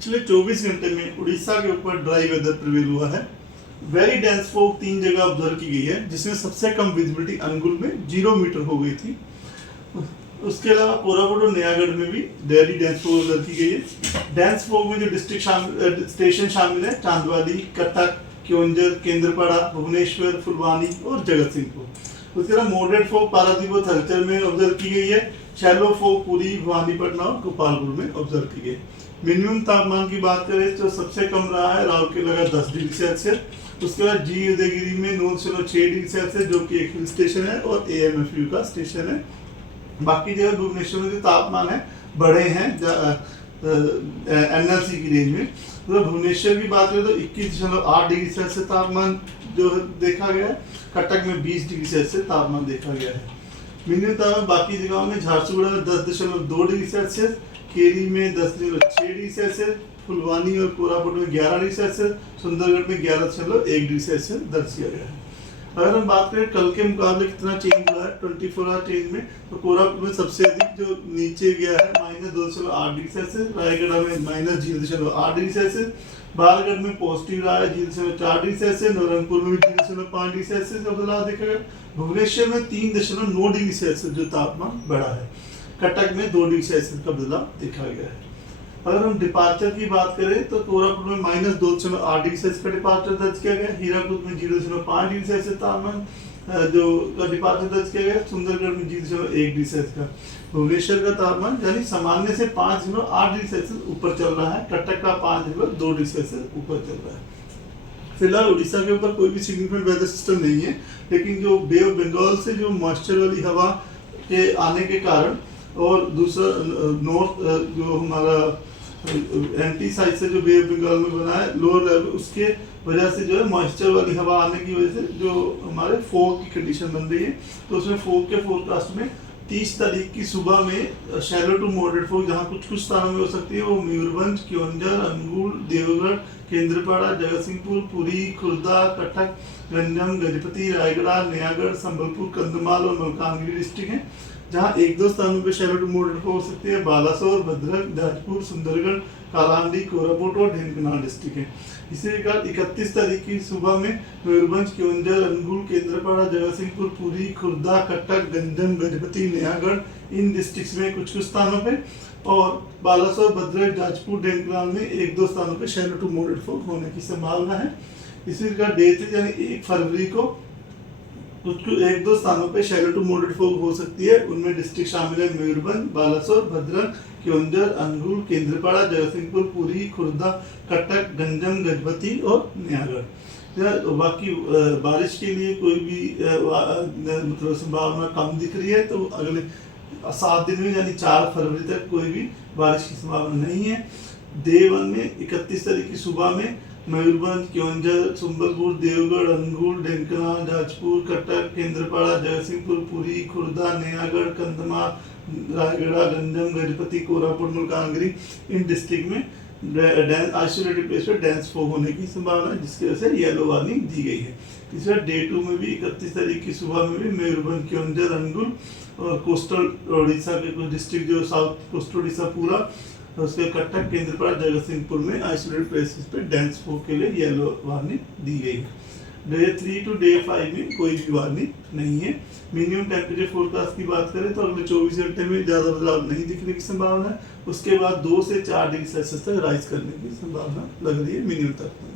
पिछले 24 घंटे में उड़ीसा के ऊपर ड्राई वेदर प्रिवेल हुआ है। वेरी डेंस फॉग 3 जगह ऑब्जर्व की गई है, जिसमें सबसे कम विजिबिलिटी अनुगुल में 0 मीटर हो गई थी। उसके अलावा कोरापुट और नयागढ़ में भी वेरी डेंस फॉग ऑब्जर्व की गई है। डेंस फॉग में जो डिस्ट्रिक्ट स्टेशन शामिल है, चांदवाली, कटक, क्योंझर, केंद्रपाड़ा, भुवनेश्वर, फुलवानी और जगत सिंहपुर। उसके अलावा मॉडरेट फॉग पारादीप और थलचर में ऑब्जर्व की गई है। शैलो फॉग पुरी, भवानीपटना और गोपालपुर में ऑब्जर्व की गई। मिनिमम तापमान की बात करें तो सबसे कम रहा है राउरकेला का 10 डिग्री सेल्सियस। उसके बाद जी उदयगिरी में 9.6 डिग्री सेल्सियस, जो कि एक हिल स्टेशन है और AMFU का स्टेशन है। बाकी जगह भुवनेश्वर में जो तापमान है बड़े हैं NLC की रेंज में। तो भुवनेश्वर की बात करें तो 21.8 डिग्री सेल्सियस तापमान जो देखा गया है। कटक में 20 डिग्री सेल्सियस तापमान देखा गया है। मिनिमम तापमान बाकी जगहों में झारसुगुड़ा में 10.2 डिग्री सेल्सियस, केरी में 10.6 डिग्री सेल्सियस, फुलवानी और कोरापुट में 11 डिग्री सेल्सियस, सुंदरगढ़ में 11.1 डिग्री सेल्सियस दर्ज किया गया है। अगर हम बात करें कल के मुकाबले कितना चेंज हुआ है 24 आवर चेंज में, तो कोरापुट में सबसे अधिक जो नीचे गया है -2.8 डिग्री सेल्सियस, रायगढ़ में -0.8 डिग्री सेल्सियस, बालगढ़ में पॉजिटिव रहा है 0.4 डिग्री सेल्सियस, नवरंगपुर में भी 0.5 डिग्री सेल्सियस का बदलाव देखा गया। भुवनेश्वर में 3.9 डिग्री सेल्सियस जो तापमान बढ़ा है। कटक में 2 डिग्री सेल्सियस का बदलाव देखा गया है। अगर हम डिपार्चर की बात करें तो कोरापुट में -2.8 डिग्री सेल्सियस का डिपार्चर दर्ज किया गया। हीराकुद में 0.5 डिग्री सेल्सियस तापमान जो डिपार्चर दर्ज किया गया। सुंदरगढ़ में 0.1 डिग्री सेल्सियस का। भुवनेश्वर का तापमान यानी सामान्य से 5.8 डिग्री सेल्सियस ऊपर चल रहा है। कटक का 5.2 डिग्री सेल्सियस ऊपर चल रहा है। फिलहाल उड़ीसा के ऊपर कोई भी सिग्निफिकेंट वेदर सिस्टम नहीं है, लेकिन जो बे ऑफ बंगाल से जो मॉइस्चर वाली हवा के आने के कारण और दूसरा नॉर्थ जो हमारा एंटी साइड से जो बे ऑफ बंगाल में बना है लोअर लेवल, उसके वजह से जो है मॉइस्चर वाली हवा आने की वजह से जो हमारे फॉग की कंडीशन बन रही है। तो उसमें फॉग के फोरकास्ट में 30 तारीख की सुबह में शैलो टू मॉडरेट फॉग जहाँ कुछ स्थानों में हो सकती है, वो मयूरभंज, क्योंझर, अनुगुल, देवगढ़, केंद्रपाड़ा, जगतसिंहपुर, पुरी, खुर्दा, कटक, गंजम, गजपति, रायगढ़, नयागढ़, संबलपुर, कंधमाल और मलकानगिरी डिस्ट्रिक्ट हैं, जहाँ 1-2 स्थानों पर शैलो टू मॉडरेट फॉग हो सकती है। बालासोर, भद्रक, जाजपुर, सुंदरगढ़, कालांडी, कोरापुट और ढेंकनाल डिस्ट्रिक्ट है। इसी प्रकार 31 तारीख की सुबह में मयूरभंज, क्योंझर, अनुगुल, केंद्रपाड़ा, जगतसिंहपुर, पुरी, खुर्दा, कटक, गंजम, गजपति, नयागढ़, इन डिस्ट्रिक्ट्स में कुछ स्थानों पे और बालासोर, भद्रक, जाजपुर, ढेंकनाल में 1-2 स्थानों पे शैलो टू मॉडरेट फॉग होने की संभावना है। इसी प्रकार डेट यानी 1 फरवरी को कुछ 1-2 स्थानों पे शैलो टू मॉडरेट फॉग हो सकती है। उनमें डिस्ट्रिक्ट शामिल है मयूरभंज, बालासोर, भद्रक, क्योंझर, अनुगुल, केंद्रपाड़ा, जगतसिंहपुर, पुरी, खुर्दा, कटक, गंजम, गजपति और नयागढ़। बाकी बारिश के लिए कोई भी मतलब संभावना कम दिख रही है, तो अगले 7 दिन में यानी 4 फरवरी तक कोई भी बारिश की संभावना नहीं है। डे 1 में 31 तारीख की सुबह में मयूरभंज, क्योंझर, संबलपुर, देवगढ़, अनुगुल, ढेंकनाल, जाजपुर, कटक, केंद्रपाड़ा, जगतसिंहपुर, पुरी, खुर्दा, नयागढ़, कंधमाल, रायगढ़, गंजम, गजपति, कोरापुट, मलकानगिरी, इन डिस्ट्रिक्ट में आइसोलेटेड प्लेस पर डेंस फॉग होने की संभावना है, जिसकी वजह से येलो वार्निंग दी गई है। इस बार डे 2 में भी 31 तारीख की सुबह में भी मयूरभंज, क्योंझर, अनुगुल और कोस्टल उड़ीसा के कुछ डिस्ट्रिक्ट जो साउथ कोस्टल उड़ीसा पूरा, उसके कटक, केंद्रपाड़ा, जगतसिंहपुर में आइसोलेटेड प्लेसेस पे डेंस फॉग के लिए येलो वार्निंग दी गई है। डे 3 टू डे 5 में कोई भी वार्निंग नहीं है। मिनिमम टेम्परेचर फोरकास्ट की बात करें तो अगले 24 घंटे में ज़्यादा बदलाव नहीं दिखने की संभावना है। उसके बाद 2 से 4 डिग्री सेल्सियस तक राइज करने की संभावना लग रही है मिनिमम तापमान।